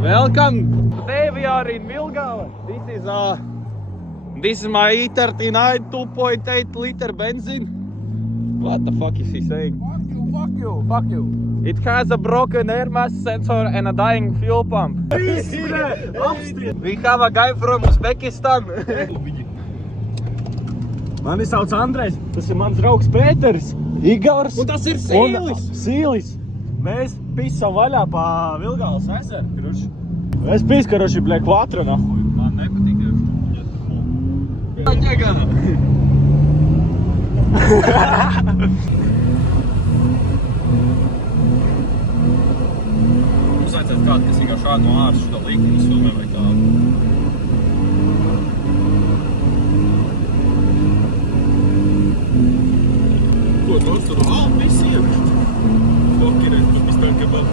Welcome. Today we are in Vilgava. This is my E39 2.8 liter benzene. What the fuck is he saying? Fuck you. It has a broken air mass sensor and a dying fuel pump. We have a guy from Uzbekistan. Mani sauc Andrejs, tas ir mans draugs Pēters, Igors. Un tas ir Sīlis. Sīlis. Mēs pisam vaļā pa Vilgavas ezeru, kruši. Es piskaroši, bļa, kvatra, nahuj. Man nepatīk, Mums vajadzētu kādu, kas vienkārši šādi no āršas šo līkumus filmē vai tādu. Ko tos tur? Viss ievišķi. Fucking, tu viss tā kebab.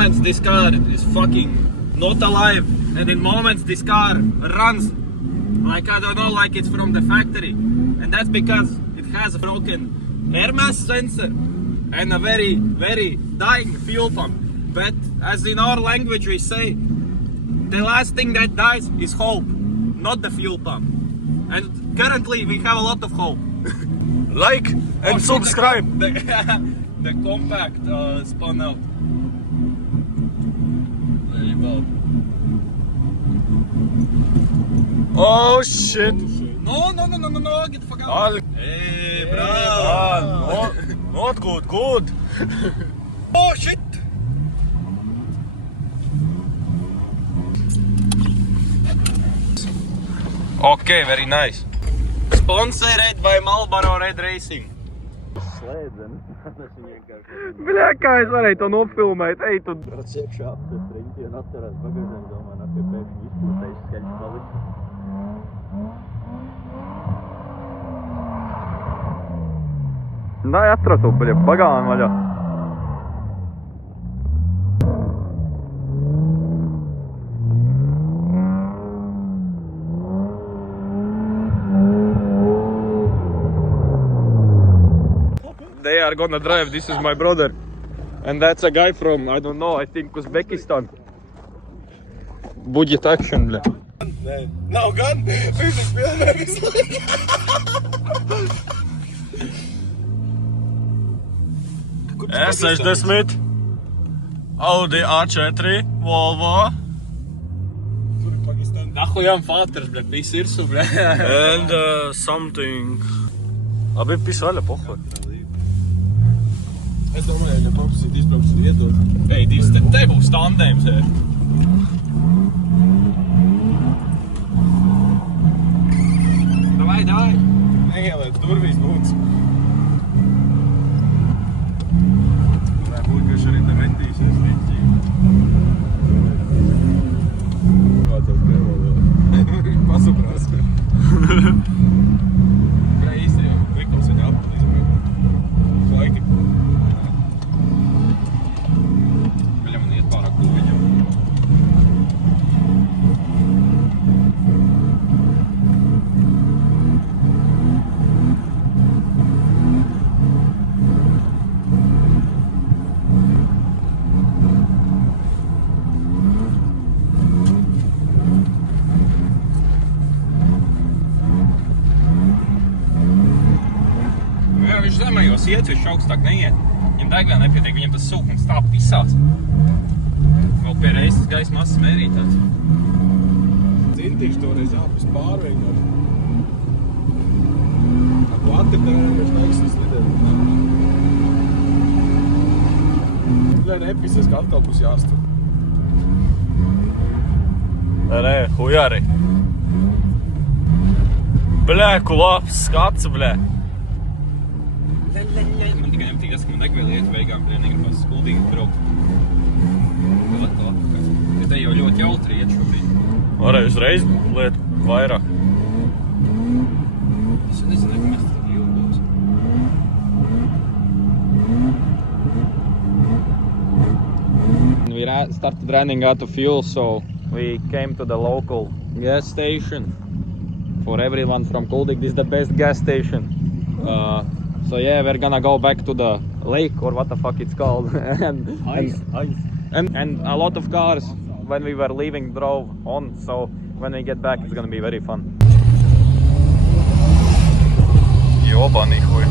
Moments this car is fucking not alive, and in moments this car runs like I don't know, like it's from the factory, and that's because it has a broken air mass sensor and a very dying fuel pump. But as in our language we say, the last thing that dies is hope, not the fuel pump. And currently we have a lot of hope. Like and subscribe. The compact spun out. Very well. Oh shit. No, get the fuck out. Hey, bro. Not good. Oh shit. Okay, very nice. Sponsored by Marlboro Red Racing. Bļā, kā es varēju to nofilmēt? Ej, tu... Brats iekšā apsēst riņķi un atcerās bagažiem, domāju, pie pēkšņi izpūtējuši skaļas palikt. Dai atratu, bļā, pagāni vaļā. They are gonna drive. This is my brother, and that's a guy from I don't know. I think Uzbekistan. Budget action, bļa. Nav gan! Viņš filmē visu laiku! E60, Audi A4, Volvo. Nahujam faters, bļa, viss ir su, bļa. And something. Abi pis vaļa, pohoj. Es domāju, ja paprasīt izbrauksit iedot. Ej, divs, te būs tandēms, ej. Davai. Neieliec durvīs, lūdzu. Vai būt, ka viņš arī te metīsies, viķīgi. Vācās nevaldā. Viņš pasaprās. Jā, īsti, likums viņa apalīzmē. Laiki. Bļa, man iet pārāk kuviņam. Viņš zemējos iet, viņš augstāk neiet. Viņam degviela nepietiek, viņam tas sūkums tā pisās. Vēl pie reizes gaisa masas mērītās. Cintīši toreiz jāpis pārveikt. Atkartērēm viņš neksas lidēt. Lai nepisies, ka atkal būs jāstur. Nē, hujari. Bļā, ku labs skats, bļā. Man tikai nepatīk tas, ka man degviela iet beigām, bļa, negribas skuldīgi braukt. Vēl atkal atpakaļ. Ja te jau ļoti jautri iet šobrīd. Varēja uzreiz liet vairāk. Es nezinu, ka mēs tad ilgos. We started running out of fuel, so we came to the local gas station for everyone from Kuldik. This is the best gas station. So yeah, we're gonna go back to the lake or what the fuck it's called. and a lot of cars when we were leaving drove on, so when we get back it's gonna be very fun. Ёбаный хуй.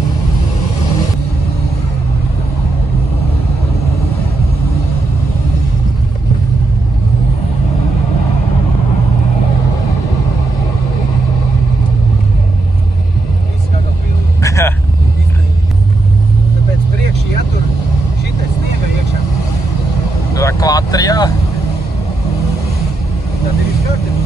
Tāpēc priekš jātur šitais sniega iekšā. Kvatrijā. Tad ir viss kārtībā.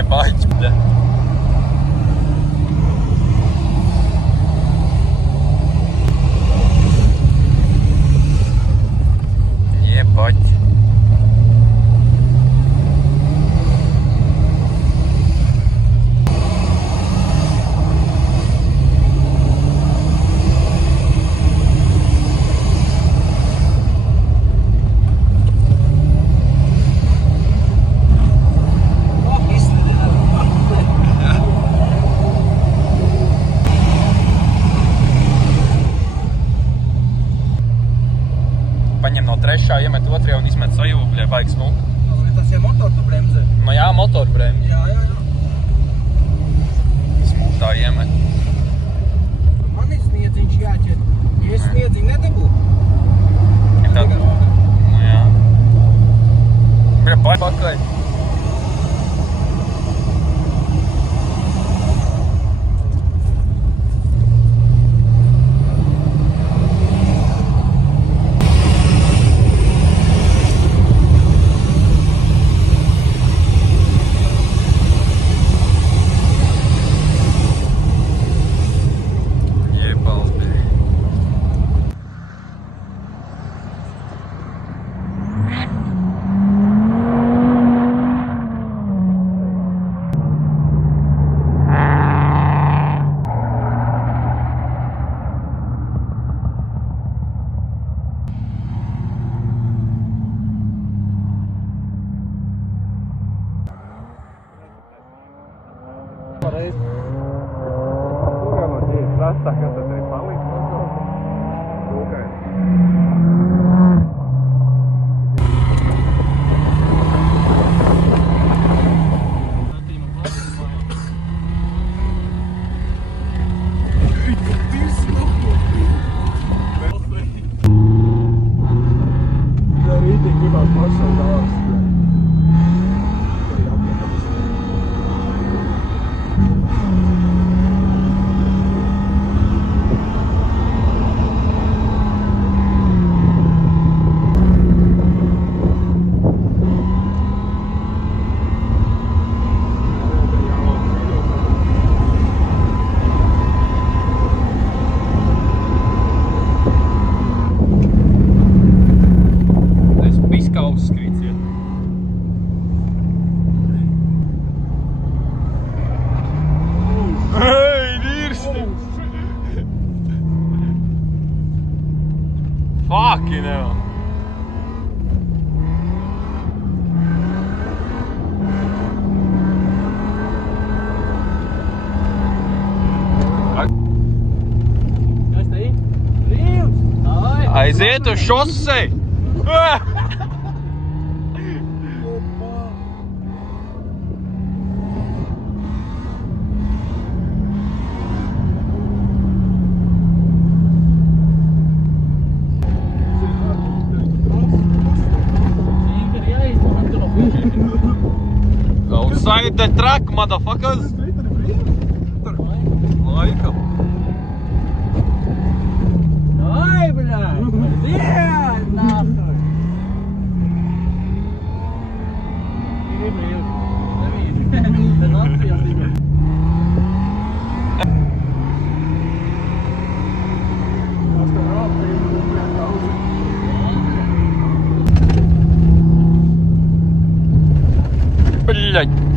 Ебать, бля. Ебать. Paņem no trešā, iemet otrajā un izmet sajūgu, bļē, baigs smuku. Tas ir motor, tu bremzē. Nu jā, motorbremzi. Jā. Smūtā iemet. Man ir sniedziņš jāķer. Ja es sniedziņu nedabū. Ja tad, nu jā. Bļē, pakaļ. Fucking hell. Aiziet uz šosei! Outside the track, motherfuckers! Laikam. Ай, блядь! Где нахуй? Блядь.